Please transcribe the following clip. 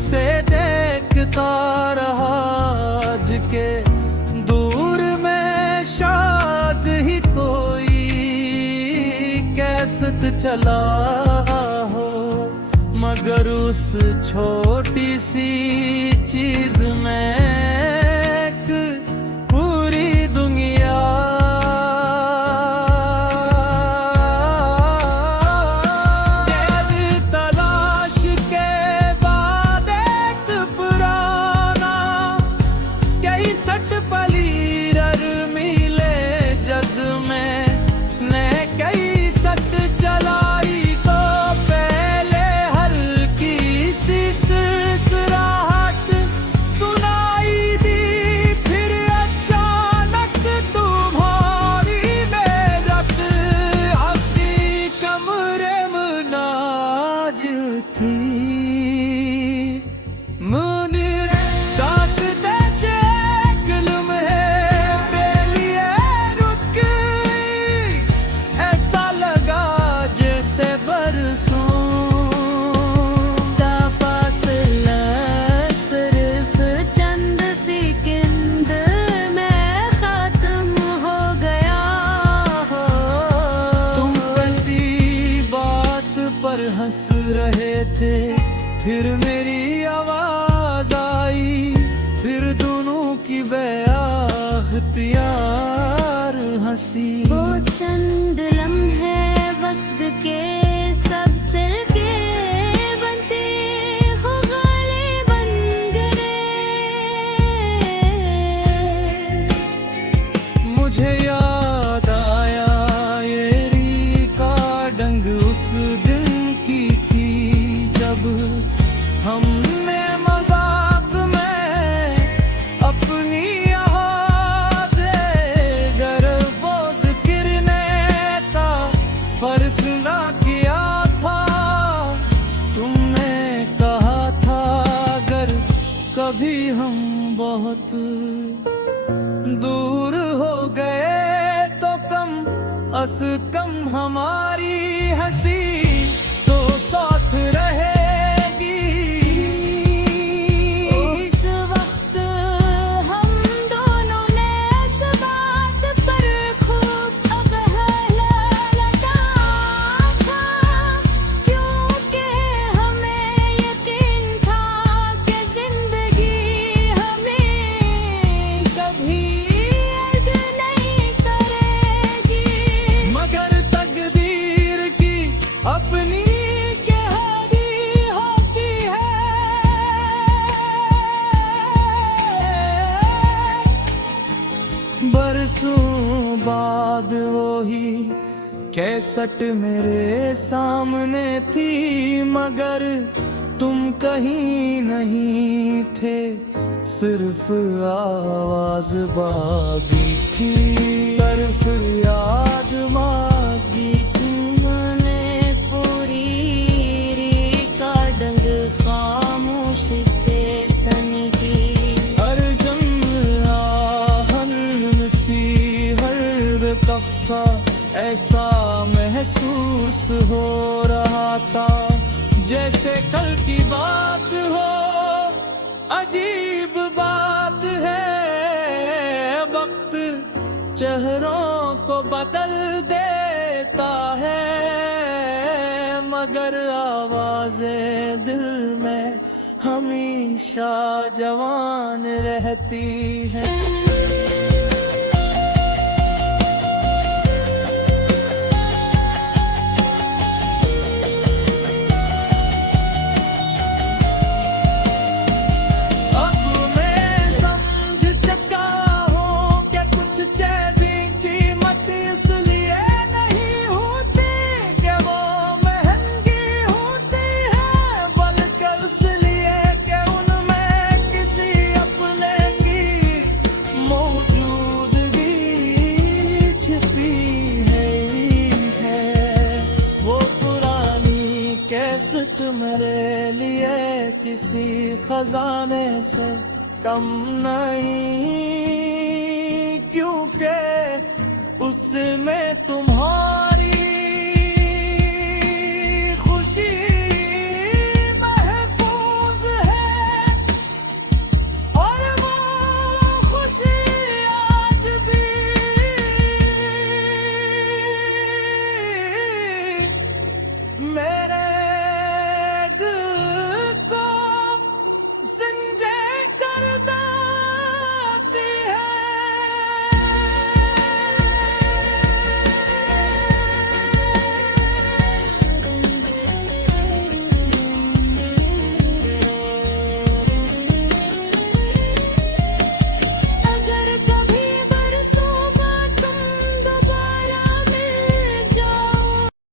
से देखता रहा आज के दूर में शायद ही कोई कैसेट चला हो, मगर उस छोटी सी चीज में एक पूरी दुनिया तलाश के बाद एक पुराना कई सट पलीरर मिले जग में ने कई सट चलाई तो पहले हल्की सी सिसराहट सुनाई दी, फिर अचानक तुम्हारी बेरट हंसी कमरे मुनाज थी। मुनीर दास्ते से एक लम्हे बेलिए रुक गई, ऐसा लगा जैसे बरसों का फासला सिर्फ चंद सेकंड में खत्म हो गया हो। तुम किसी बात पर हंस रहे थे, फिर मेरी आवाज आई, फिर दोनों की बेअख्तियार हंसी। वो चंद लम्हे वक्त के सब सिर के बनते हो गले बन गए। मुझे याद आया ये री का डंग उस दिन की थी जब हमने मजाक में अपनी यादें वो जिक्र ने था फर्ज ना किया था। तुमने कहा था अगर कभी हम बहुत दूर हो गए तो कम अस कम हमारी हंसी तो साथ रहेगी। उस वक्त हम दोनों ने इस बात पर खूब अवहेलना था, क्योंकि हमें यकीन था कि जिंदगी हमें कभी अलग नहीं करेगी। मगर तकदीर की अपनी कहरी होती है, बरसों बाद वही कैसेट मेरे सामने थी, मगर तुम कहीं नहीं थे, सिर्फ आवाज बागी थी, सिर्फ याद मांगी थी। मैंने पूरी री का डंग खामोशी से सनी की। हर जम्हा हर नसी हर दफा ऐसा महसूस हो रहा था जैसे कल की बात हो। अजीब बात है वक्त चेहरों को बदल देता है, मगर आवाजें दिल में हमेशा जवान रहती हैं। अब मैं समझ चुका हूँ कि कुछ चीजें कीमत इसलिए नहीं होती कि वो महंगी होती है, बल्कि इसलिए कि उनमें किसी अपने की मौजूदगी छिपी है। वो पुरानी कैसेट मेरे लिए किसी खजाने से कम नहीं, क्योंकि उसमें तुम